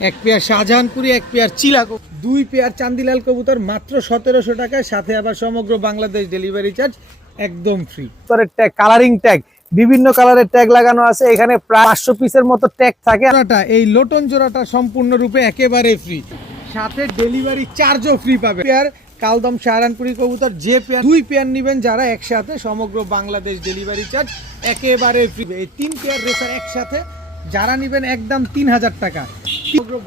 এক পেয়ার শাহজাহানপুরি এক পেয়ার চিলা দুই পেয়ার চান্দিলাল কবুতর মাত্র সতেরোশো টাকায় সাথে আবার সমগ্র বাংলাদেশ ডেলিভারি চার্জ একদম ফ্রি ট্যাগ কালারিং ট্যাগ বিভিন্ন কালারের ট্যাগ লাগানো আছে এখানে প্রায় পাঁচশো পিসের মতো ট্যাগ থাকে। এই লোটন জোড়াটা সম্পূর্ণরূপে একেবারে ফ্রি সাথে ডেলিভারি চার্জও ফ্রি পাবে। পেয়ার কালদম সাহারানপুরি কবুতর যে পেয়ার দুই পেয়ার নেবেন যারা একসাথে সমগ্র বাংলাদেশ ডেলিভারি চার্জ একেবারে ফ্রি এই তিন পেয়ার রেসার একসাথে যারা নেবেন একদম তিন হাজার টাকা।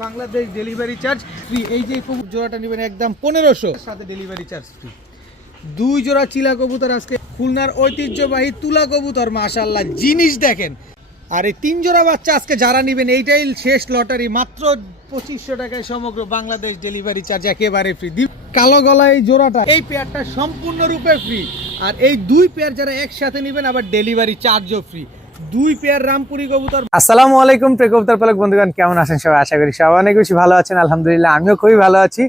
বাংলাদেশ ডেলিভারি চার্জ ফ্রি এই যে জোড়াটা নেবেন একদম পনেরোশো। সাথে ডেলিভারি চার্জ ফ্রি দুই জোড়া চিলা কবুতর আজকে খুলনার ঐতিহ্যবাহী তুলা কবুতর মাশাল্লাহ জিনিস দেখেন। আর এই তিন জোড়া বাচ্চা আজকে যারা নেবেন, এইটাই শেষ লটারি, মাত্র পঁচিশশো টাকায় সমগ্র বাংলাদেশ ডেলিভারি চার্জ একেবারে ফ্রি কালো গলা এই জোড়াটা, এই পেয়ারটা সম্পূর্ণরূপে ফ্রি আর এই দুই পেয়ার যারা একসাথে নেবেন, আবার ডেলিভারি চার্জও ফ্রি দুই পেয়ার রামপুরি কবুতর। আসসালামু আলাইকুম প্রেকবতার পালক বন্ধুগণ, কেমন আছেন সবাই? আশা করি সবাই অনেক বেশি ভালো আছেন। আলহামদুলিল্লাহ, আমিও খুবই ভালো আছি।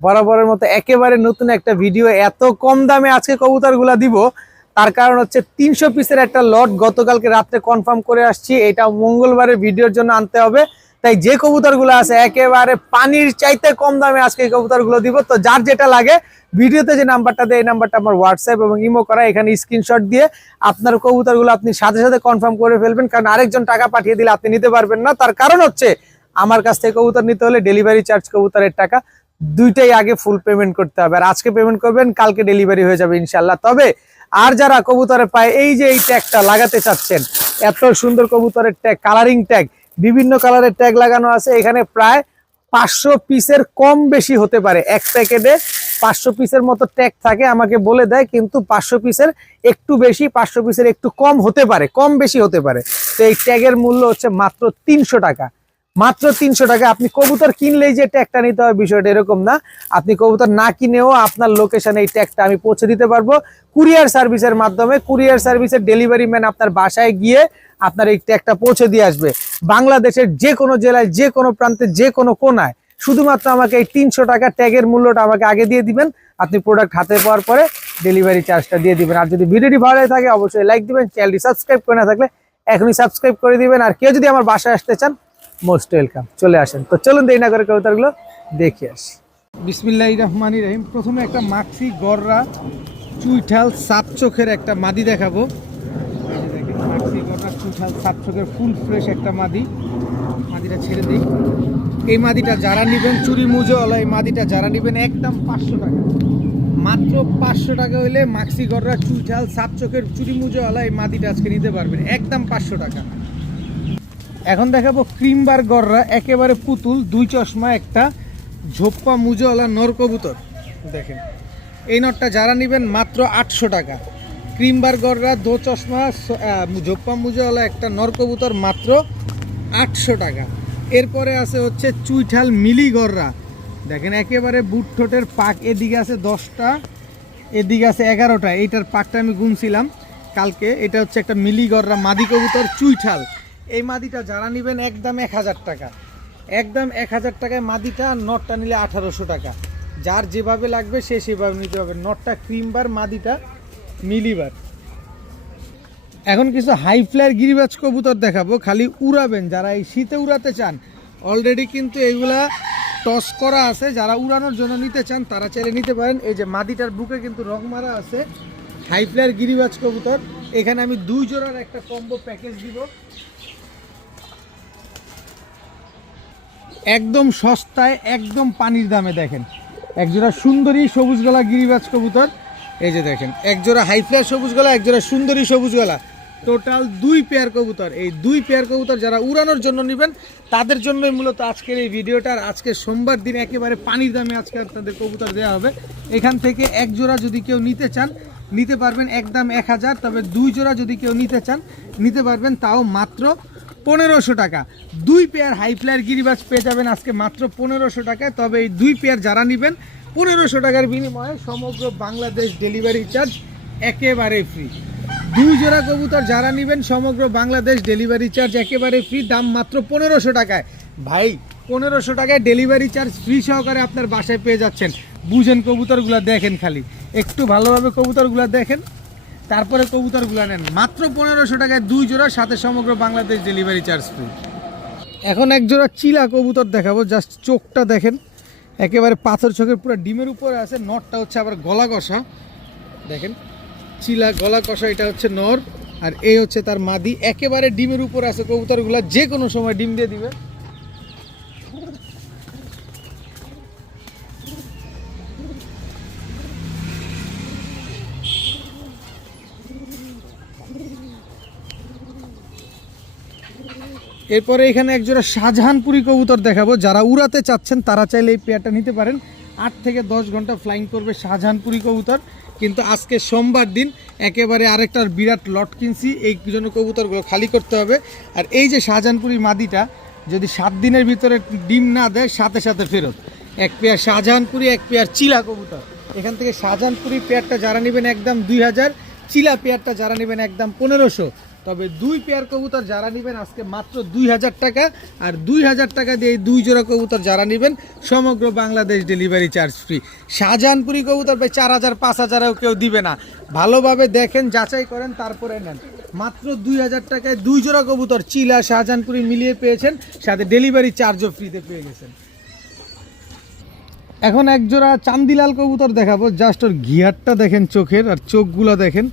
বরাবরের মতো একেবারে নতুন একটা ভিডিও, এত কম দামে আজকে কবুতরগুলো দিব। তার কারণ হচ্ছে তিনশো পিসের একটা লট গতকালকে রাত্রে কনফার্ম করে আসছি। এটা মঙ্গলবারের ভিডিওর জন্য আনতে হবে। তাই যে কবুতরগুলো আছে, একেবারে পানির চাইতে কম দামে আজকে এই কবুতরগুলো দিব। তো যার যেটা লাগে, ভিডিওতে যে নাম্বারটা দেয়, এই নাম্বারটা আমার হোয়াটসঅ্যাপ এবং ইমো করা, এখানে স্ক্রিনশট দিয়ে আপনার কবুতরগুলো আপনি সাথে সাথে কনফার্ম করে ফেলবেন। কারণ আরেকজন টাকা পাঠিয়ে দিলে আপনি নিতে পারবেন না। তার কারণ হচ্ছে, আমার কাছ থেকে কবুতর নিতে হলে ডেলিভারি চার্জ কবুতরের টাকা, দুইটাই আগে ফুল পেমেন্ট করতে হবে। আর আজকে পেমেন্ট করবেন, কালকে ডেলিভারি হয়ে যাবে ইনশাল্লাহ তবে, আর যারা কবুতরের পায় এই যে এই ট্যাগটা লাগাতে চাচ্ছেন, এত সুন্দর কবুতরের ট্যাগ কালারিং ট্যাগ বিভিন্ন কালারের ট্যাগ লাগানো আছে। এখানে প্রায় পাঁচশো পিসের কম বেশি হতে পারে। এক প্যাকেটে পাঁচশো পিসের মতো ট্যাগ থাকে, আমাকে বলে দেয়, কিন্তু পাঁচশো পিসের একটু বেশি, পাঁচশো পিসের একটু কম হতে পারে, কম বেশি হতে পারে। তো এই ট্যাগের মূল্য হচ্ছে মাত্র তিনশো টাকা। মাত্র তিনশো টাকা আপনি কবুতর কিনলেই যে ট্যাগটা নিতে হবে বিষয়টা এরকম না। আপনি কবুতর না কিনেও আপনার লোকেশনে এই ট্যাগটা আমি পৌঁছে দিতে পারব। কুরিয়ার সার্ভিসের মাধ্যমে কুরিয়ার সার্ভিসের ডেলিভারি ম্যান আপনার বাসায় গিয়ে আপনার এই ট্যাগটা পৌঁছে দিয়ে আসবে। বাংলাদেশের যে কোনো জেলায় যে কোনো প্রান্তে যে কোনো কোনায় শুধুমাত্র আমাকে এই তিনশো টাকা ট্যাগের মূল্যটা আমাকে আগে দিয়ে দিবেন। আপনি প্রোডাক্ট হাতে পাওয়ার পরে ডেলিভারি চার্জটা দিয়ে দিবেন। আর যদি ভিডিওটি ভালো লাগে থাকে, অবশ্যই লাইক দিবেন। চ্যানেলটি সাবস্ক্রাইব করে না থাকলে এখনই সাবস্ক্রাইব করে দিবেন। আর কেউ যদি আমার বাসায় আসতে চান মোস্ট ওয়েলকাম। চলে আসেন। তো চলুন দেরি না করে কবিতাগুলো দেখে আসি। বিসমিল্লাহ রহমানি রহিম। প্রথমে একটা মাক্সি গররা, চুইঠাল, সাপ চোখের একটা মাদি দেখাবো। মাক্সি গররা, চুইঠাল, সাপ চোখের ফুল ফ্রেশ একটা মাদি। মাদিটা ছেড়ে দিই। এই মাদিটা যারা নেবেন চুরি মুজোওয়ালা এই মাদিটা যারা নেবেন একদম পাঁচশো টাকা। মাত্র পাঁচশো টাকা হলে মাক্সি গররা, চুইঠাল, সাপ চোখের চুরি মুজোওয়ালা এই মাদিটা আজকে নিতে পারবেন। একদম পাঁচশো টাকা। এখন দেখাবো ক্রিমবার গররা একেবারে পুতুল, দুই চশমা, একটা ঝোপ্পা মুজোওয়ালা নর কবুতর। দেখেন, এই নটটা যারা নেবেন মাত্র আটশো টাকা। ক্রিমবার গররা দো চশমা ঝোপ্পা মুজোওয়ালা একটা নর কবুতর মাত্র আটশো টাকা। এরপরে আছে হচ্ছে চুইঠাল মিলি গররা দেখেন, একেবারে বুট ঠোঁটের পাক, এদিকে আছে দশটা, এদিকে আছে এগারোটা। এইটার পাকটা আমি গুনছিলাম। কালকে এটা হচ্ছে একটা মিলি গররা মাদি কবুতর, চুইঠাল। এই মাদিটা যারা নেবেন একদম এক হাজার টাকা। একদম এক হাজার টাকায় মাদিটা নটটা নিলে আঠারোশো টাকা। যার যেভাবে লাগবে সে সেভাবে নিতে হবে নটটা ক্রিমবার মাদিটা মিলিবার। এখন কিছু হাই ফ্লায়ার গিরিবাজ কবুতর দেখাবো, খালি উড়াবেন। যারা এই শীতে উড়াতে চান অলরেডি কিন্তু এগুলা টস করা আছে। যারা উড়ানোর জন্য নিতে চান, তারা চাইলে নিতে পারেন। এই যে মাদিটার বুকে কিন্তু রং মারা আছে। হাই ফ্লায়ার গিরিবাজ কবুতর। এখানে আমি দুই জোড়ার একটা কম্বো প্যাকেজ দিব। একদম সস্তায়, একদম পানির দামে দেখেন। একজোড়া সুন্দরী সবুজ গলা গিরিবাজ কবুতর। এই যে দেখেন, একজোড়া হাইফ্লার সবুজ গলা, একজোড়া সুন্দরী সবুজ গলা। টোটাল দুই পেয়ার কবুতর। এই দুই পেয়ার কবুতর যারা উড়ানোর জন্য নেবেন, তাদের জন্যই মূলত আজকের এই ভিডিওটা। আর আজকে সোমবার দিন একেবারে পানির দামে আজকে আপনাদের কবুতর দেওয়া হবে। এখান থেকে এক জোড়া যদি কেউ নিতে চান, নিতে পারবেন একদম এক হাজার, তবে দুই জোড়া যদি কেউ নিতে চান, নিতে পারবেন তাও মাত্র পনেরোশো টাকা। দুই পেয়ার হাই ফ্লায়ার গিরিবাজ পেয়ে যাবেন আজকে মাত্র পনেরোশো টাকায়। তবে এই দুই পেয়ার যারা নেবেন, পনেরোশো টাকার বিনিময়ে সমগ্র বাংলাদেশ ডেলিভারি চার্জ একেবারে ফ্রি দুই জোড়া কবুতর যারা নেবেন, সমগ্র বাংলাদেশ ডেলিভারি চার্জ একেবারে ফ্রি দাম মাত্র পনেরোশো টাকায়। ভাই, পনেরোশো টাকায় ডেলিভারি চার্জ ফ্রি সহকারে আপনার বাসায় পেয়ে যাচ্ছেন। বুঝেন কবুতরগুলো দেখেন খালি। একটু ভালোভাবে কবুতরগুলো দেখেন। তারপরে কবুতরগুলো নেন। মাত্র পনেরোশো টাকায় দুই জোড়া, সাথে সমগ্র বাংলাদেশ ডেলিভারি চার্জ ফ্রি এখন এক জোড়া চিলা কবুতর দেখাবো জাস্ট চোখটা দেখেন। একেবারে পাথর চোখের, পুরো ডিমের উপরে আছে, নটটা হচ্ছে আবার গলা কষা। দেখেন, চিলা গলা কষা, এটা হচ্ছে নর, আর এই হচ্ছে তার মাদি। একেবারে ডিমের উপরে আছে কবুতরগুলো, যে কোনো সময় ডিম দিয়ে দিবে। এরপরে এখানে একজোড়া শাহজাহানপুরি কবুতর দেখাবো। যারা উড়াতে চাচ্ছেন, তারা চাইলে এই পেয়ারটা নিতে পারেন। আট থেকে দশ ঘণ্টা ফ্লাইং করবে শাহজাহানপুরি কবুতর। কিন্তু আজকে সোমবার দিন একেবারে আরেকটার বিরাট লট কিনছি। এই জন্য কবুতরগুলো খালি করতে হবে। আর এই যে শাহজাহানপুরি মাদিটা, যদি সাত দিনের ভিতরে ডিম না দেয়, সাথে সাথে ফেরত। এক পেয়ার শাহজাহানপুরি, এক পেয়ার চিলা কবুতর। এখান থেকে শাহজাহানপুরি পেয়ারটা যারা নেবেন একদম দুই হাজার, চিলা পেয়ারটা যারা নেবেন একদম পনেরোশো। তবে দুই পেয়ার কবুতর যারা নেবেন আজকে মাত্র দুই হাজার টাকা, আর দুই হাজার টাকা দিয়ে দুই জোড়া কবুতর যারা নেবেন, সমগ্র Bangladesh delivery charge free Shahjahanpuri কবুতর ভাই চার হাজার, পাঁচ হাজারেও কেউ দিবে না। ভালোভাবে দেখেন, যাচাই করেন, তারপরে নেন। মাত্র দুই হাজার টাকায় দুই জোড়া কবুতর চিলা শাহজাহানপুরি মিলিয়ে পেয়েছেন, সাথে ডেলিভারি চার্জও ফ্রিতে পেয়ে গেছেন। এখন এক জোড়া চান্দিলাল কবুতর দেখাবো জাস্ট ওর ঘিয়ারটা দেখেন, চোখের, আর চোখগুলো দেখেন।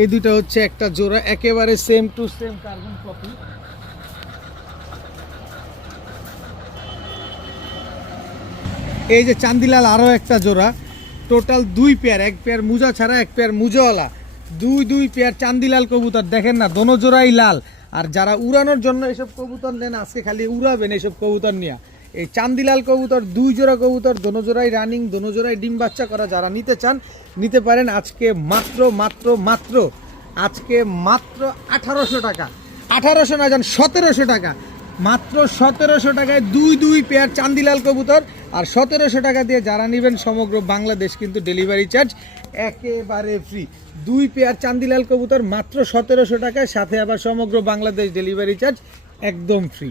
এই দুটো হচ্ছে একটা জোড়া, একেবারে same to same carbon copy এই যে চান্দিলাল আরও একটা জোড়া টোটাল দুই পেয়ার এক পেয়ার মুজা ছাড়া এক পেয়ার মুজোওয়ালা। দুই দুই পেয়ার চান্দিলাল কবুতর, দেখেন না, দোনো জোড়াই লাল। আর যারা উড়ানোর জন্য এসব কবুতর নেন, আজকে খালি উড়াবেন এসব কবুতর নিয়ে। এই চান্দিলাল কবুতর, দুই জোড়া কবুতর, দোনো জোড়াই রানিং দোনো জোড়াই ডিম বাচ্চা করা যারা নিতে চান, নিতে পারেন আজকে মাত্র মাত্র মাত্র, আজকে মাত্র আঠারোশো টাকা। আঠারোশো না যান সতেরোশো টাকা। মাত্র সতেরোশো টাকায় দুই দুই পেয়ার চান্দিলাল কবুতর। আর সতেরোশো টাকা দিয়ে যারা নেবেন সমগ্র বাংলাদেশ কিন্তু ডেলিভারি চার্জ একেবারে ফ্রি দুই পেয়ার চান্দিলাল কবুতর মাত্র সতেরোশো টাকায়, সাথে আবার সমগ্র বাংলাদেশ ডেলিভারি চার্জ একদম ফ্রি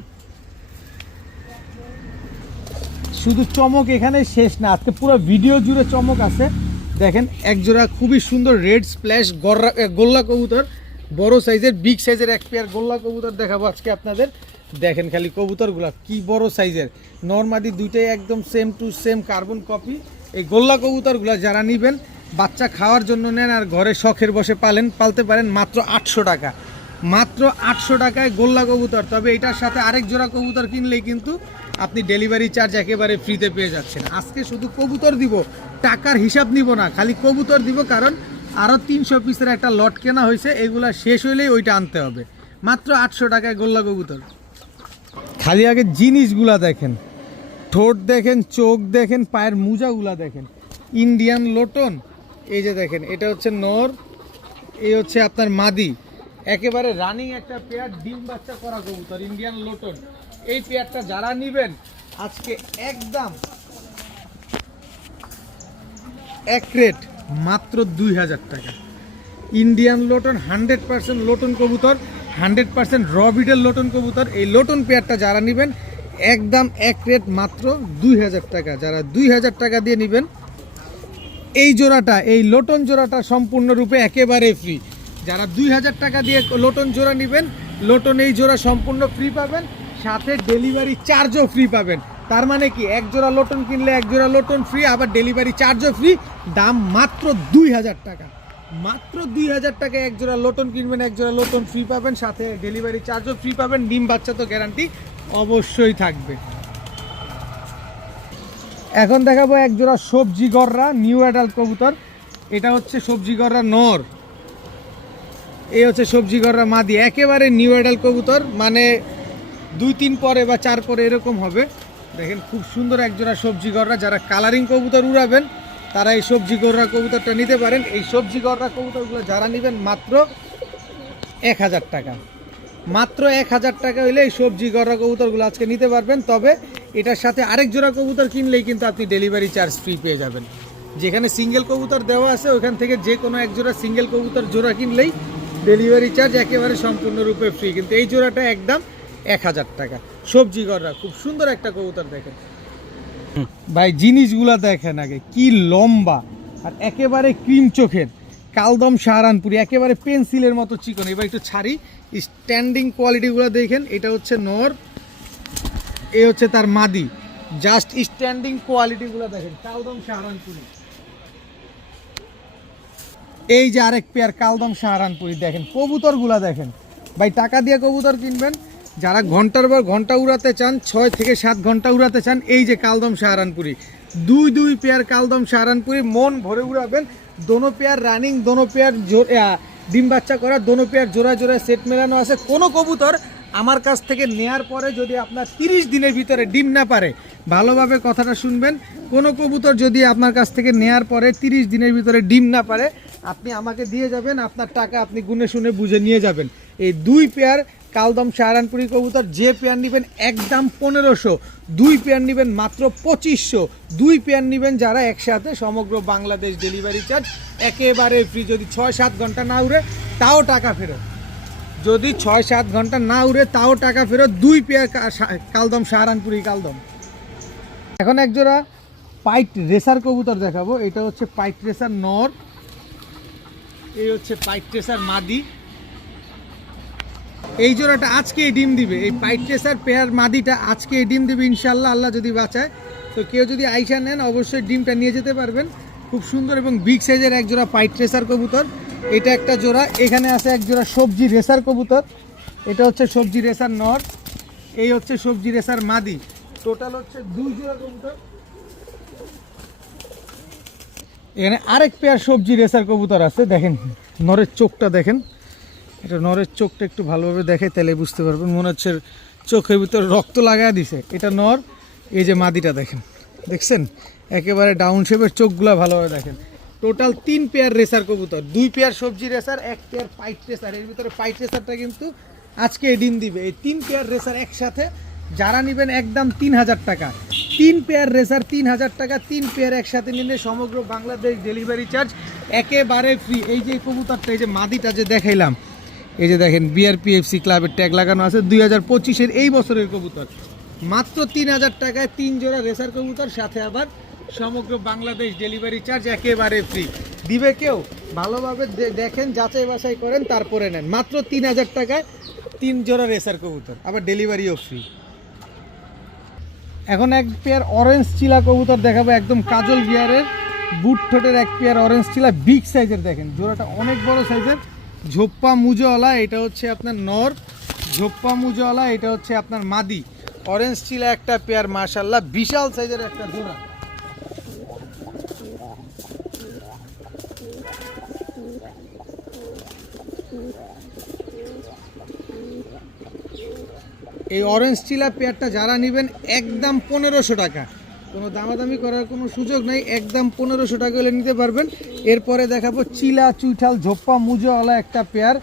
শুধু চমক এখানে শেষ না, আজকে পুরো ভিডিও জুড়ে চমক আছে। দেখেন, একজোড়া খুবই সুন্দর রেড স্প্ল্যাশ গোল্লা কবুতর। বড় সাইজের বিগ সাইজের এক পেয়ার গোল্লা কবুতর দেখাবো আজকে আপনাদের। দেখেন খালি কবুতরগুলো, কি বড় সাইজের নর্মাদি দুইটাই একদম same to same carbon copy এই গোল্লা কবুতরগুলো যারা নেবেন, বাচ্চা খাওয়ার জন্য নেন আর ঘরে শখের বসে পালেন, পালতে পারেন মাত্র আটশো টাকা। মাত্র আটশো টাকায় গোল্লা কবুতর। তবে এটার সাথে আরেক জোড়া কবুতর কিনলেই কিন্তু আপনি ডেলিভারি চার্জ একেবারে ফ্রিতে পেয়ে যাচ্ছেন। আজকে শুধু কবুতর দিব, টাকার হিসাব নিব না, খালি কবুতর দিব কারণ আরও তিনশো পিসের একটা লট কেনা হয়েছে, এগুলা শেষ হইলেই ওইটা আনতে হবে। মাত্র আটশো টাকায় গোল্লা কবুতর। খালি আগে জিনিসগুলা দেখেন। ঠোঁট দেখেন, চোখ দেখেন, পায়ের মোজাগুলা দেখেন। ইন্ডিয়ান লোটন, এই যে দেখেন, এটা হচ্ছে নর, এই হচ্ছে আপনার মাদি। একেবারে রানিং একটা পেয়ার ডিম বাচ্চা করা কবুতর ইন্ডিয়ান লোটন। এই পেয়ারটা যারা নিবেন, আজকে একদম এক রেট, মাত্র দুই হাজার টাকা। Indian lotion, hundred percent lotion কবুতর, হান্ড্রেড পার্সেন্ট র বিটের লোটন কবুতর। এই লোটন পেয়ারটা যারা নেবেন, একদম এক রেট, মাত্র দুই হাজার টাকা। যারা দুই হাজার টাকা দিয়ে নেবেন, এই জোড়াটা, এই লোটন জোড়াটা সম্পূর্ণরূপে একেবারে ফ্রি যারা দুই হাজার টাকা দিয়ে লোটন জোড়া নেবেন, লোটন এই জোড়া সম্পূর্ণ ফ্রি পাবেন। সাথে ডেলিভারি চার্জও ফ্রি পাবেন। তার মানে কি, এক জোড়া লোটন কিনলে এক জোড়া লোটন ফ্রি আবার ডেলিভারি চার্জও ফ্রি দাম মাত্র দুই হাজার টাকা। মাত্র দুই হাজার টাকা এক জোড়া লোটন কিনবেন, এক জোড়া লোটন ফ্রি পাবেন, সাথে ডেলিভারি চার্জও ফ্রি পাবেন, ডিম বাচ্চা তো গ্যারান্টি অবশ্যই থাকবে। এখন দেখাবো এক জোড়া সবজি গররা নিউ অ্যাডাল্ট কবুতর। এটা হচ্ছে সবজি গররা নর। এই হচ্ছে সবজি গররা মাদি। একেবারে নিউ অ্যাডাল্ট কবুতর মানে দুই তিন পরে বা চার পরে এরকম হবে। দেখেন খুব সুন্দর এক জোড়া সবজি গররা, যারা কালারিং কবুতর উড়াবেন, তারা এই সবজি গররা কবুতরটা নিতে পারেন। এই সবজি গররা কবুতরগুলো যারা নেবেন মাত্র এক হাজার টাকা। মাত্র এক হাজার টাকা হইলে এই সবজি গররা কবুতরগুলো আজকে নিতে পারবেন। তবে এটার সাথে আরেক জোড়া কবুতর কিনলেই কিন্তু আপনি ডেলিভারি চার্জ ফ্রি পেয়ে যাবেন। যেখানে সিঙ্গেল কবুতর দেওয়া আছে ওখান থেকে যে কোনো এক জোড়া সিঙ্গেল কবুতর জোড়া কিনলেই ডেলিভারি চার্জ একেবারে সম্পূর্ণরূপে ফ্রি কিন্তু এই জোড়াটা একদম এক হাজার টাকা। সবজি গররা খুব সুন্দর একটা কবুতর দেখেন। ভাই, জিনিসগুলা দেখেন আগে, কি লম্বা আর একেবারে ক্রিম চোখের। কালদম সাহারানপুরি, একেবারে পেন্সিলের মতো চিকন। এবার একটু ছাড়ি স্ট্যান্ডিং কোয়ালিটিগুলো দেখেন, এটা হচ্ছে নর, এ হচ্ছে তার মাদি। জাস্ট স্ট্যান্ডিং কোয়ালিটিগুলো দেখেন, কালদম সাহারানপুরি। এই যে আরেক পেয়ার কালদম সাহারানপুরি, দেখেন, কবুতরগুলা দেখেন। ভাই, টাকা দিয়ে কবুতর কিনবেন যারা ঘণ্টার পর ঘণ্টা উড়াতে চান, ছয় থেকে সাত ঘণ্টা উড়াতে চান, এই যে কালদম সাহারানপুরি। দুই দুই পেয়ার কালদম সাহারানপুরি, মন ভরে উড়াবেন। দোনো পেয়ার রানিং, দোনো পেয়ার ডিম বাচ্চা করা, দোনো পেয়ার জোড়া জোড়া সেট মেলানো আছে। কোনো কবুতর আমার কাছ থেকে নেয়ার পরে যদি আপনার তিরিশ দিনের ভিতরে ডিম না পারে, ভালোভাবে কথাটা শুনবেন। কোনো কবুতর যদি আপনার কাছ থেকে নেয়ার পরে তিরিশ দিনের ভিতরে ডিম না পারে, আপনি আমাকে দিয়ে যাবেন, আপনার টাকা আপনি গুনে শুনে বুঝে নিয়ে যাবেন। এই দুই পেয়ার কালদম সাহারানপুরি কবুতর, যে পেয়ার নেবেন একদম পনেরোশো, দুই পেয়ার নেবেন মাত্র পঁচিশশো, দুই পেয়ার নেবেন যারা একসাথে সমগ্র বাংলাদেশ ডেলিভারি চার্জ, একেবারে ফ্রি যদি ছয় সাত ঘণ্টা না উড়ে, তাও টাকা ফেরত। যদি ছয় সাত ঘণ্টা না উড়ে তাও টাকা ফেরত দুই পেয়ার কালদম, সাহারানপুরি কালদম। এখন এক জোড়া পাইট রেসার কবুতর দেখাবো। এটা হচ্ছে পাইট রেসার নর। এই হচ্ছে পাইট রেসার মাদি। এই জোড়াটা আজকে ডিম দিবে। এই পাইট রেসার পেয়ার মাদিটা আজকে ডিম দিবে ইনশাল্লাহ আল্লাহ যদি বাঁচায়। তো কেউ যদি আইসা নেন, অবশ্যই ডিমটা নিয়ে যেতে পারবেন। খুব সুন্দর এবং বিগ সাইজের এক জোড়া পাইট রেসার কবুতর। এটা একটা জোড়া, এখানে আছে এক জোড়া সবজি রেসার কবুতর, এটা হচ্ছে সবজি রেসার নর, এই হচ্ছে সবজি রেসার মাদি। টোটাল হচ্ছে দুই জোড়া কবুতর। এখানে আরেক পেয়ার সবজি রেসার কবুতর আছে, দেখেন, নরের চোখটা দেখেন। এটা নরের চোখটা একটু ভালোভাবে দেখে তাহলে বুঝতে পারবেন, মনে হচ্ছে চোখের ভিতরে রক্ত লাগায় দিছে। এটা নর, এই যে মাদিটা দেখেন, দেখছেন? একেবারে ডাউন শেপের চোখগুলো ভালোভাবে দেখেন। টোটাল তিন পেয়ার রেসার কবুতর। দুই পেয়ার সবজি রেসার এক পেয়ার পাইট রেসার এর ভিতরে পাইট রেসারটা কিন্তু আজকে ডিম দিবে। এই তিন পেয়ার রেসার একসাথে যারা নেবেন একদম তিন হাজার টাকা। তিন পেয়ার রেসার তিন হাজার টাকা, তিন পেয়ার একসাথে নিলে সমগ্র বাংলাদেশ ডেলিভারি চার্জ একেবারে ফ্রি এই যে কবুতরটা, এই যে মাদিটা যে দেখাইলাম, এই যে দেখেন বিআরপিএফসি ক্লাবের ট্যাগ লাগানো আছে দুই হাজার পঁচিশের এই বছরের কবুতর। মাত্র তিন হাজার টাকায় তিন জোড়া রেসার কবুতর, সাথে আবার সমগ্র বাংলাদেশ ডেলিভারি চার্জ একেবারে ফ্রি দিবে কেউ? ভালোভাবে দেখেন, যাচাই বাছাই করেন, তারপরে নেন। মাত্র তিন হাজার টাকায় তিন জোড়া রেসার কবুতর, আবার ডেলিভারিও ফ্রি এখন এক পেয়ার অরেঞ্জ চিলা কবুতর দেখাবো, একদম কাজল গিয়ারের বুট ঠোঁটের এক পেয়ার অরেঞ্জ চিলা বিগ সাইজের দেখেন। জোড়াটা অনেক বড় সাইজের ঝোপ্পা মুজোওয়ালা এটা হচ্ছে আপনার নর। ঝোপ্পা মুজোওয়ালা এটা হচ্ছে আপনার মাদি। অরেঞ্জ চিলা একটা পেয়ার মাশাল্লাহ বিশাল সাইজের একটা জোড়া। এই অরেঞ্জ চিলা পেয়ারটা যারা নেবেন একদম পনেরোশো টাকা। কোনো দামাদামি করার কোনো সুযোগ নেই, একদম পনেরোশো টাকা হলে নিতে পারবেন। এরপরে দেখাবো চিলা, চুইঠাল, ঝোপ্পা মুজোওয়ালা একটা পেয়ার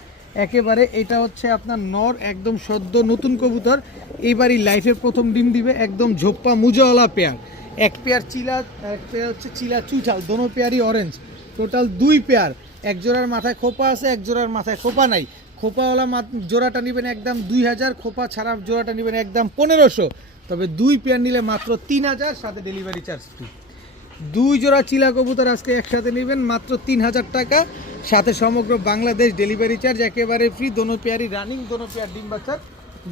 একেবারে এটা হচ্ছে আপনার নর, একদম সদ্য নতুন কবুতর। এইবারই লাইফে প্রথম ডিম দিবে একদম ঝোপ্পা মুজোওয়ালা পেয়ার এক পেয়ার চিলা, এক পেয়ার হচ্ছে চিলা, চুইঠাল, দোনো পেয়ারই অরেঞ্জ টোটাল দুই পেয়ার এক জোড়ার মাথায় খোপা আছে, এক জোড়ার মাথায় খোপা নাই। খোপাওয়ালা জোড়াটা নেবেন একদম দুই হাজার, খোপা ছাড়া জোড়াটা নেবেন একদম পনেরোশো। তবে দুই পেয়ার নিলে মাত্র তিন হাজার, সাথে ডেলিভারি চার্জ ফ্রি দুই জোড়া চিলা কবুতর আজকে একসাথে নেবেন, মাত্র তিন হাজার টাকা। সাথে সমগ্র বাংলাদেশ ডেলিভারি চার্জ একেবারে ফ্রি দোনো পেয়ারই রানিং দোনো পেয়ার ডিম বাচ্চার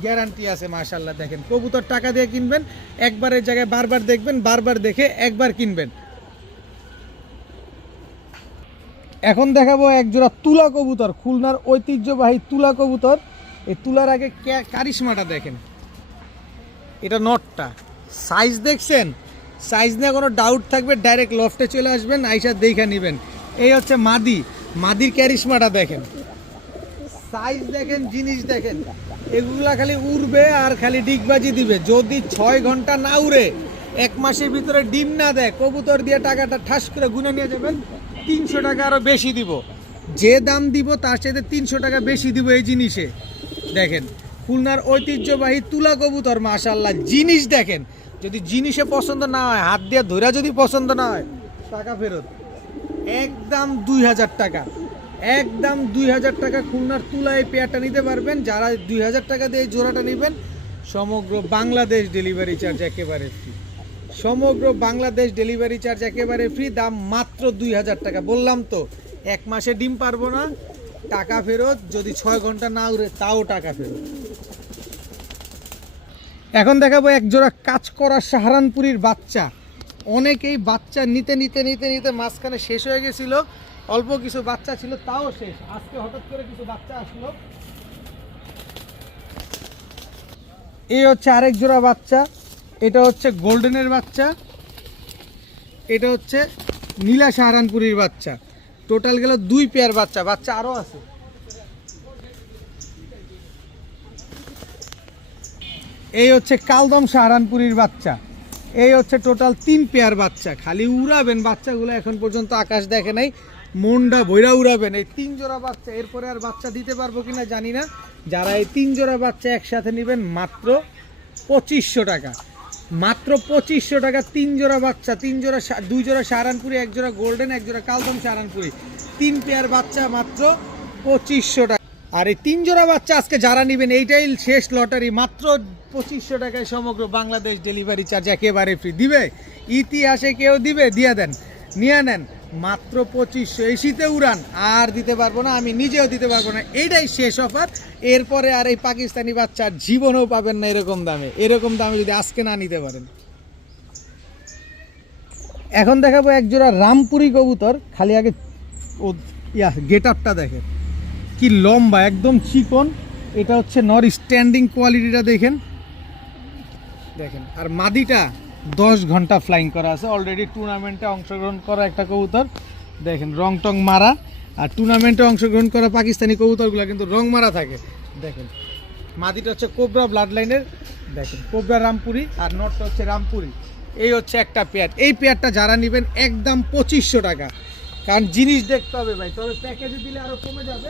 গ্যারান্টি আছে মাশাল্লাহ দেখেন। কবুতর টাকা দিয়ে কিনবেন, একবারের জায়গায় বারবার দেখবেন, বারবার দেখে একবার কিনবেন। এখন দেখাবো এক জোড়া তুলা কবুতর, খুলনার ঐতিহ্যবাহী তুলা কবুতর। এই তুলার আগে কারিশমাটা দেখেন। এটা নটটা। সাইজ দেখছেন? সাইজ নিয়ে কোনো ডাউট থাকবে ডাইরেক্ট লফটে চলে আসবেন, আইসা দেখে নেবেন। এই হচ্ছে মাদি। মাদির ক্যারিশমাটা দেখেন। সাইজ দেখেন, জিনিস দেখেন। এগুলা খালি উড়বে আর খালি ডিগবাজি দিবে। যদি ছয় ঘণ্টা না উড়ে, এক মাসের ভিতরে ডিম না দেয়, কবুতর দিয়ে টাকাটা ঠাস করে গুনে নিয়ে যাবেন। তিনশো টাকা আরও বেশি দিব। যে দাম দিব তার সাথে তিনশো টাকা বেশি দিব এই জিনিসে। দেখেন, খুলনার ঐতিহ্যবাহী তুলা কবুতর মাশাল্লাহ জিনিস দেখেন। যদি জিনিসে পছন্দ না হয়, হাত দিয়ে ধরা যদি পছন্দ না হয়, টাকা ফেরত। একদম দুই হাজার টাকা। একদম দুই হাজার টাকা খুলনার তুলা এই পেয়ারটা নিতে পারবেন। যারা দুই হাজার টাকা দিয়ে জোড়াটা নেবেন, সমগ্র বাংলাদেশ ডেলিভারি চার্জ একেবারে ফ্রি সমগ্র বাংলাদেশ ডেলিভারি চার্জ একেবারে ফ্রি, দাম মাত্র দুই হাজার টাকা। বললাম তো, এক মাসে ডিম পারব না, টাকা ফেরত, যদি ছয় ঘণ্টা না উড়ে, তাও টাকা ফেরত। এখন দেখাবো এক জোড়া কাজ করা সাহারানপুরীর বাচ্চা। অনেকেই বাচ্চা নিতে নিতে নিতে নিতে মাঝখানে শেষ হয়ে গেছিল। অল্প কিছু বাচ্চা ছিল, তাও শেষ। আজকে হঠাৎ করে কিছু বাচ্চা আসলো। এই হচ্ছে আরেক জোড়া বাচ্চা। এটা হচ্ছে গোল্ডেনের বাচ্চা। এটা হচ্ছে নীলা সাহারানপুরীর বাচ্চা। টোটাল গেল দুই পেয়ার বাচ্চা। বাচ্চা আরও আছে। এই হচ্ছে কালদম সাহারানপুরীর বাচ্চা। এই হচ্ছে টোটাল তিন পেয়ার বাচ্চা। খালি উড়াবেন বাচ্চাগুলো, এখন পর্যন্ত আকাশ দেখে নাই। মনটা ভৈরা উড়াবেন। এই তিন জোড়া বাচ্চা, এরপরে আর বাচ্চা দিতে পারব কিনা জানি না। যারা এই তিন জোড়া বাচ্চা একসাথে নেবেন মাত্র পঁচিশশো টাকা। মাত্র পঁচিশশো টাকা, তিন জোড়া বাচ্চা, তিন জোড়া দুই জোড়া সাহারানপুরি এক জোড়া গোল্ডেন, এক জোড়া কালদম সাহারানপুরি তিন পেয়ার বাচ্চা মাত্র পঁচিশশো টাকা। আর এই তিন জোড়া বাচ্চা আজকে যারা নেবেন, এইটাই শেষ লটারি, মাত্র পঁচিশশো টাকায় সমগ্র বাংলাদেশ ডেলিভারি চার্জ একেবারে ফ্রি দিবে? ইতিহাসে কেউ দিবে? দিয়ে দেন। নিয়ে নেন। মাত্র পঁচিশশো এই শীতে উড়ান, আর দিতে পারব না, আমি নিজেও দিতে পারব না। এটাই শেষ অফার। এরপরে আর এই পাকিস্তানি বাচ্চার জীবনেও পাবেন না এরকম দামে। এরকম দামে যদি আজকে না নিতে পারেন। এখন দেখাবো এক জোড়া রামপুরি কবুতর। খালি আগে ও, ইয়া গেট আপটা দেখেন। কি লম্বা, একদম চিকন। এটা হচ্ছে নর স্ট্যান্ডিং কোয়ালিটিটা দেখেন। দেখেন, আর মাদিটা দশ ঘণ্টা ফ্লাইং করা আছে। অলরেডি টুর্নামেন্টে অংশগ্রহণ করা একটা কবুতর। দেখেন রং টং মারা। আর টুর্নামেন্টে অংশগ্রহণ করা পাকিস্তানি কবুতরগুলো কিন্তু রং মারা থাকে। দেখেন, মাদিটা হচ্ছে কোবরা ব্লাড লাইনের দেখেন, কোবরা রামপুরি আর নটটা হচ্ছে রামপুরি। এই হচ্ছে একটা পেয়ার এই পেয়ারটা যারা নেবেন, একদম পঁচিশশো টাকা। কারণ জিনিস দেখতে হবে ভাই, তবে প্যাকেজে দিলে আরও কমে যাবে।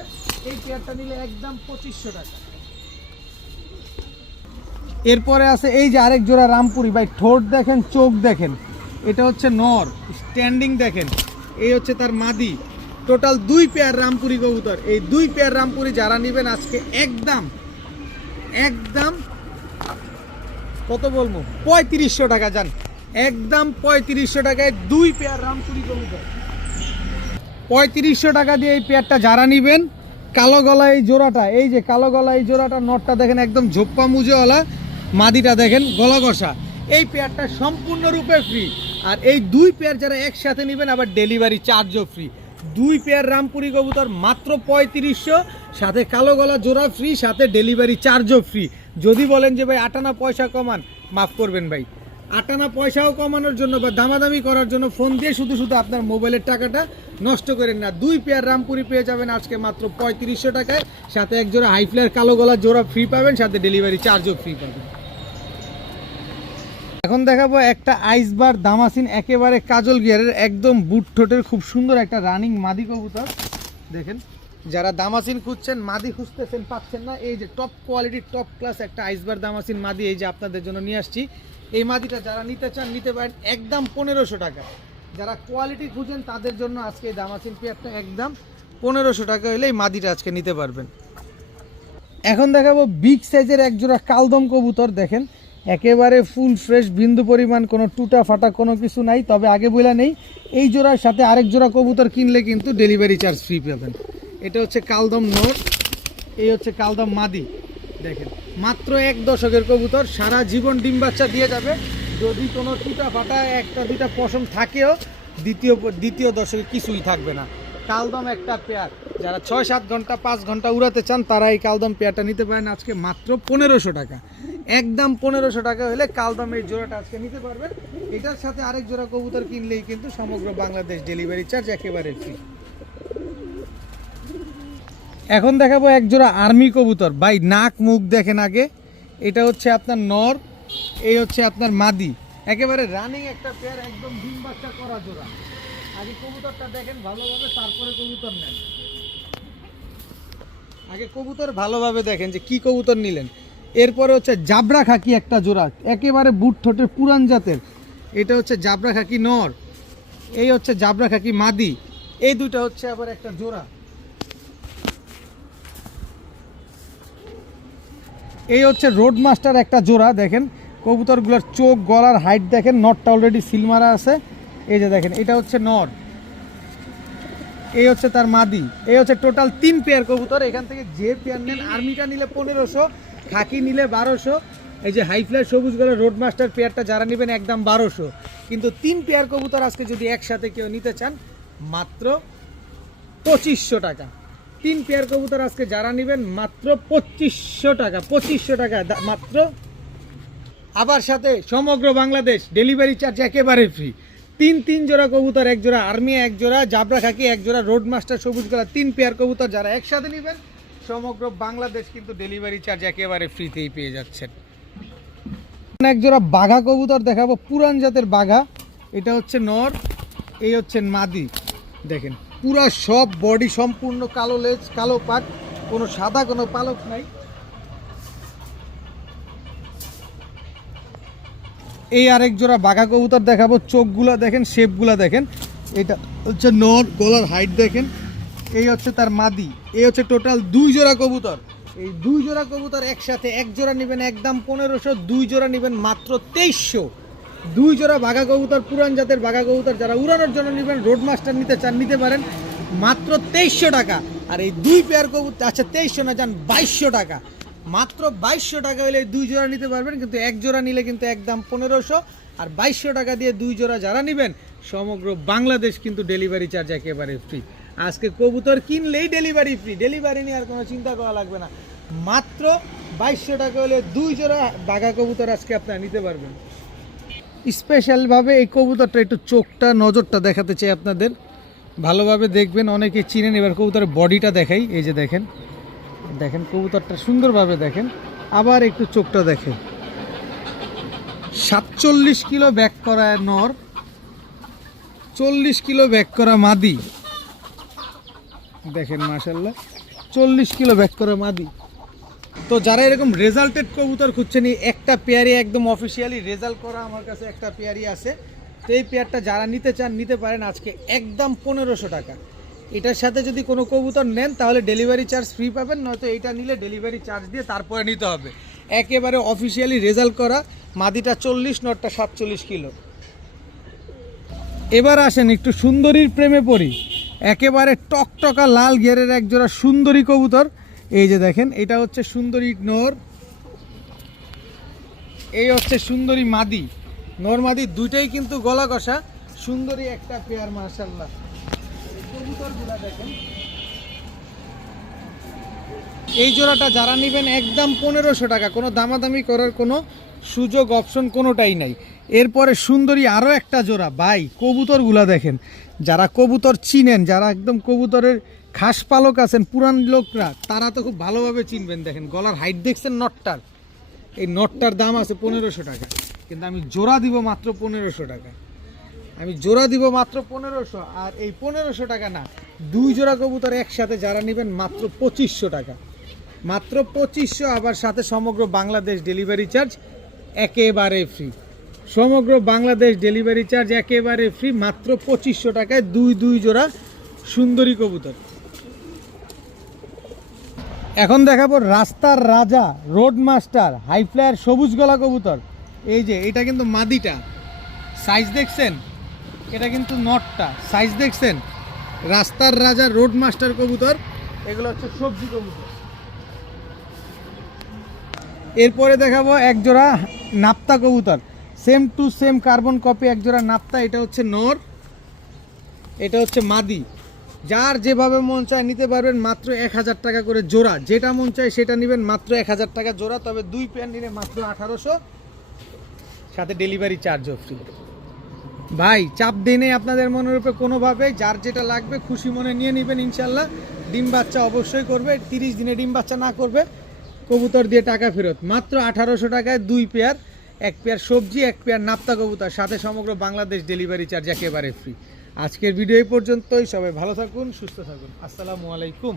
এই পেয়ারটা নিলে একদম পঁচিশশো টাকা। এরপরে আছে এই যে আরেক জোড়া রামপুরি। ভাই, ঠোঁট দেখেন, চোখ দেখেন। এটা হচ্ছে নর স্ট্যান্ডিং দেখেন। এই হচ্ছে তার মাদি। টোটাল দুই পেয়ার রামপুরি কবুতর। এই দুই পেয়ার রামপুরি যারা নেবেন আজকে, একদম একদম, কত বলব? পঁয়ত্রিশশো টাকা যান একদম পঁয়ত্রিশশো টাকায় দুই পেয়ার রামপুরি কবুতর। পঁয়ত্রিশশো টাকা দিয়ে এই পেয়ারটা যারা নেবেন, কালো গলা এই জোড়াটা, এই যে কালো গলা এই জোড়াটা নটটা দেখেন, একদম ঝোপ্পা মুজেওয়ালা। মাদিটা দেখেন, গলা কষা এই পেয়ারটা সম্পূর্ণরূপে ফ্রি আর এই দুই পেয়ার যারা একসাথে নেবেন, আবার ডেলিভারি চার্জও ফ্রি দুই পেয়ার রামপুরি কবুতর মাত্র পঁয়ত্রিশশো, সাথে কালো গলা জোড়া ফ্রি সাথে ডেলিভারি চার্জও ফ্রি যদি বলেন যে ভাই, আটানা পয়সা কমান, মাফ করবেন ভাই। আটানা পয়সাও কমানোর জন্য বা দামাদামি করার জন্য ফোন দিয়ে শুধু শুধু আপনার মোবাইলের টাকাটা নষ্ট করেন না। দুই পেয়ার রামপুরি পেয়ে যাবেন আজকে মাত্র পঁয়ত্রিশশো টাকায়। সাথে এক জোড়া হাই ফ্লেয়ার কালো গলা জোড়া ফ্রি পাবেন, সাথে ডেলিভারি চার্জও ফ্রি পাবেন। এখন দেখাবো একটা আইসবার দামাসিন একেবারে কাজল গিয়ারের একদম বুট ঠোঁটের খুব সুন্দর একটা রানিং মাদি কবুতর। দেখেন, যারা দামাসিন খুঁজছেন, মাদি খুঁজতেছেন, পাচ্ছেন না। এই যে টপ কোয়ালিটির টপ ক্লাস একটা আইসবার দামাসিন মাদি, এই যে আপনাদের জন্য নিয়ে আসছি। এই মাদিটা যারা নিতে চান, নিতে পারেন একদম পনেরোশো টাকা। যারা কোয়ালিটি খুঁজেন, তাদের জন্য আজকে এই দামাসিন পেয়ারটা একদম পনেরোশো টাকা হলে এই মাদিটা আজকে নিতে পারবেন। এখন দেখাবো বিগ সাইজের এক জোড়া কালদম কবুতর, দেখেন। একেবারে ফুল ফ্রেশ বিন্দু পরিমাণ, কোনো টুটা ফাটা কোনো কিছু নাই। তবে আগে বইলা নেই, এই জোড়ার সাথে আরেক জোড়া কবুতর কিনলে কিন্তু ডেলিভারি চার্জ ফ্রি পাবেন। এটা হচ্ছে কালদম নোট এই হচ্ছে কালদম মাদি। দেখেন, মাত্র এক দশকের কবুতর, সারা জীবন ডিম বাচ্চা দিয়ে যাবে। যদি কোনো টুটা ফাটা, একটা দুটা পশম থাকেও, দ্বিতীয় দ্বিতীয় দশকে কিছুই থাকবে না। কালদম একটা পেয়ার যারা ছয় সাত ঘণ্টা, পাঁচ ঘণ্টা উড়াতে চান, তারা এই কালদম পেয়ারটা নিতে পারেন আজকে মাত্র পনেরোশো টাকা। একদম পনেরোশো টাকা হলে কালদম এই জোড়াটা আজকে নিতে পারবেন। এটার সাথে আরেক জোড়া কবুতর কিনলেই কিন্তু সমগ্র বাংলাদেশ ডেলিভারি চার্জ একেবারে ফ্রি এখন দেখাবো এক জোড়া আর্মি কবুতর। ভাই, নাক মুখ দেখেন আগে। এটা হচ্ছে আপনার নর, এই হচ্ছে আপনার মাদি। একেবারে রানিং একটা পেয়ার একদম ডিম বাচ্চা করা জোড়া। আগে কবুতরটা দেখেন ভালোভাবে, তারপরে কবুতর নেন। আগে কবুতর ভালোভাবে দেখেন যে কি কবুতর নিলেন। এরপরে হচ্ছে জাবরা খাকি একটা জোড়া, একেবারে বুট ঠোঁটের পুরান জাতের। এটা হচ্ছে জাবরা খাকি নর, এই হচ্ছে জাবরা খাকি মাদি, এই দুইটা হচ্ছে আবার একটা জোড়া। এই হচ্ছে রোড মাস্টার একটা জোড়া, দেখেন, কবুতরগুলোর চোখ, গলার হাইট দেখেন, নটটা অলরেডি সিল মারা আছে। এই যে দেখেন, এটা হচ্ছে নর, এই হচ্ছে তার মাদি, এই হচ্ছে টোটাল তিন পেয়ার কবুতর। এখান থেকে যে পেয়ার নেন আর্মিটা নিলে পনেরোশো খাকি নিলে বারোশো। এই যে হাই ফ্লাই সবুজ গলা রোড মাস্টার পেয়ারটা যারা নেবেন একদম বারোশো। কিন্তু তিন পেয়ার কবুতর আজকে যদি একসাথে কেউ নিতে চান, মাত্র পঁচিশশো টাকা। তিন পেয়ার কবুতর আজকে যারা নেবেন, মাত্র পঁচিশশো টাকা পঁচিশশো টাকা মাত্র। আবার সাথে সমগ্র বাংলাদেশ ডেলিভারি চার্জ একেবারে ফ্রি তিন তিন জোড়া কবুতর, এক জোড়া আর্মি এক জোড়া জাবরা খাকি, এক জোড়া রোড মাস্টার সবুজ গলা তিন পেয়ার কবুতর যারা একসাথে নেবেন সমগ্র বাংলাদেশ কিন্তু ডেলিভারি চার্জ একেবারে ফ্রিতেই পেয়ে যাচ্ছেন। এক জোড়া বাঘা কবুতর দেখাবো, পুরান জাতের বাঘা। এটা হচ্ছে নর, এই হচ্ছে মাদি। দেখেন, পুরা সব বডি সম্পূর্ণ কালো লেজ কালো পাক কোনো সাদা, কোনো পালক নাই। এই আরেক জোড়া বাঘা কবুতর দেখাবো, চোখগুলা দেখেন শেপগুলা দেখেন। এটা হচ্ছে নর, গলার হাইট দেখেন। এই হচ্ছে তার মাদি, এই হচ্ছে টোটাল দুই জোড়া কবুতর। এই দুই জোড়া কবুতর একসাথে এক জোড়া নেবেন একদম পনেরোশো, দুই জোড়া নেবেন মাত্র তেইশশো। দুই জোড়া বাঘা কবুতর, পুরান জাতের বাঘা কবুতর যারা উড়ানোর জন্য নেবেন রোড মাস্টার নিতে চান, নিতে পারেন মাত্র তেইশশো টাকা। আর এই দুই পেয়ার কবুতর আচ্ছা তেইশশো না যান বাইশশো টাকা। মাত্র বাইশশো টাকা হলে দুই জোড়া নিতে পারবেন, কিন্তু এক জোড়া নিলে কিন্তু একদম পনেরোশো। আর বাইশশো টাকা দিয়ে দুই জোড়া যারা নেবেন, সমগ্র বাংলাদেশ কিন্তু ডেলিভারি চার্জ একেবারে ফ্রি আজকে কবুতর কিনলেই ডেলিভারি ফ্রি ডেলিভারি নিয়ে আর কোনো চিন্তা করা লাগবে না। মাত্র বাইশশো টাকা হলে দুই জোড়া বাঘা কবুতর আজকে আপনারা নিতে পারবেন। স্পেশালভাবে এই কবুতরটা একটু চোখটা, নজরটা দেখাতে চাই আপনাদের। ভালোভাবে দেখবেন, অনেকে চিনেন, এবার কবুতরের বডিটা দেখাই। এই যে দেখেন দেখেন কবুতরটা সুন্দরভাবে দেখেন। আবার একটু চোখটা দেখেন। সাতচল্লিশ কিলো ব্যাক করা নর, চল্লিশ কিলো ব্যাক করা মাদি। দেখেন মাসাল্লাহ চল্লিশ কিলো ব্যাক করা মাদি। তো যারা এরকম রেজাল্টেড কবুতর খুঁজছেন একটা পেয়ারি একদম অফিসিয়ালি রেজাল্ট করা আমার কাছে একটা পেয়ারি আছে। তো এই পেয়ারটা যারা নিতে চান, নিতে পারেন আজকে একদম পনেরোশো টাকা। এটার সাথে যদি কোনো কবুতর নেন, তাহলে ডেলিভারি চার্জ ফ্রি পাবেন, নয়তো এটা নিলে ডেলিভারি চার্জ দিয়ে তারপরে নিতে হবে। একেবারে অফিসিয়ালি রেজাল্ট করা, মাদিটা চল্লিশ, নটটা সাতচল্লিশ কিলো। এবার আসেন, একটু সুন্দরীর প্রেমে পড়ি। একেবারে টকটকা লাল ঘেরের এক জোড়া সুন্দরী কবুতর। এই যে দেখেন, এটা হচ্ছে সুন্দরী নোর। এই হচ্ছে সুন্দরী মাদি। নোর মাদি দুইটাই কিন্তু গলা কষা সুন্দরী একটা পেয়ার মার্শাল্লাহ কবুতরগুলা দেখেন। এই জোড়াটা যারা নেবেন একদম পনেরোশো টাকা, কোনো দামাদামি করার কোনো সুযোগ অপশন কোনোটাই নাই। এরপরে সুন্দরী আরও একটা জোড়া। বাই কবুতরগুলা দেখেন। যারা কবুতর চিনেন, যারা একদম কবুতরের খাস পালক আছেন, পুরান লোকরা, তারা তো খুব ভালোভাবে চিনবেন। দেখেন, গলার হাইট দেখছেন নটটার? এই নটটার দাম আছে পনেরোশো টাকা। কিন্তু আমি জোড়া দিব মাত্র পনেরোশো টাকা। আমি জোড়া দিব মাত্র পনেরোশো, আর এই পনেরোশো টাকা না, দুই জোড়া কবুতর একসাথে যারা নেবেন মাত্র পঁচিশশো টাকা। মাত্র পঁচিশশো, আবার সাথে সমগ্র বাংলাদেশ ডেলিভারি চার্জ একেবারে ফ্রি সমগ্র বাংলাদেশ ডেলিভারি চার্জ একেবারে ফ্রি মাত্র পঁচিশশো টাকায় দুই দুই জোড়া সুন্দরী কবুতর। এখন দেখাবো রাস্তার রাজা রোড মাস্টার হাই ফ্লায়ার সবুজ গলা কবুতর। এই যে, এটা কিন্তু মাদিটা। সাইজ দেখছেন? এটা কিন্তু নটটা। সাইজ দেখছেন? রাস্তার রাজা রোড মাস্টার কবুতর। এগুলো হচ্ছে সবজি কবুতর। এরপরে দেখাবো এক জোড়া নাপ্তা কবুতর। Same to same carbon copy এক জোড়া নাপ্তা, এটা হচ্ছে নর, এটা হচ্ছে মাদি। যার যেভাবে মন চায় নিতে পারবেন মাত্র এক হাজার টাকা করে জোড়া। যেটা মন চায় সেটা নেবেন মাত্র এক হাজার টাকা জোড়া, তবে দুই প্যান্ট নিলে মাত্র আঠারোশো। সাথে ডেলিভারি চার্জও ফ্রি। ভাই, চাপ দিনে আপনাদের মনের উপরে কোনোভাবে, যার যেটা লাগবে খুশি মনে নিয়ে নেবেন ইনশাল্লাহ। ডিম বাচ্চা অবশ্যই করবে, তিরিশ দিনে ডিম বাচ্চা না করবে, কবুতর দিয়ে টাকা ফেরত। মাত্র আঠারোশো টাকায় দুই পেয়ার এক পেয়ার সবজি, এক পেয়ার নাপ্তা কবুতর, সাথে সমগ্র বাংলাদেশ ডেলিভারি চার্জ একেবারে ফ্রি আজকের ভিডিও এই পর্যন্তই। সবাই ভালো থাকুন, সুস্থ থাকুন। আসসালামু আলাইকুম।